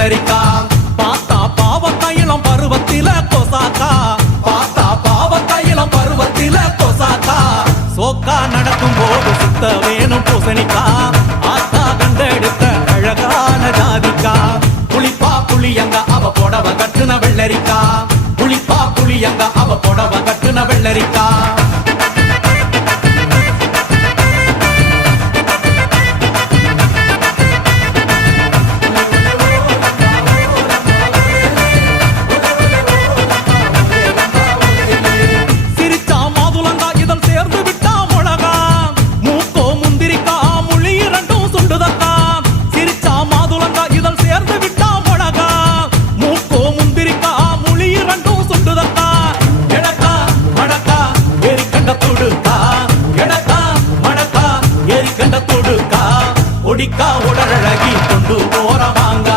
வெள்ளரிக்கா பார்த்தா பாவக்காயிலம் பருவத்தில கொசாக்கா பார்த்தா பாவக்காயிலம் பருவத்தில கொசாக்கா சோக்கா நடக்கும் போது சுத்த வேணும் பூசணிக்கா ஆத்தா கண்டெடுத்த அழகான ஜாதிக்கா புளிப்பா புளியங்க அவ புடவ கட்டுன வெள்ளரிக்கா புளிப்பா புளியங்க அவ புடவ கட்டுன வெள்ளரிக்கா ஒடிக்கா உடலழகி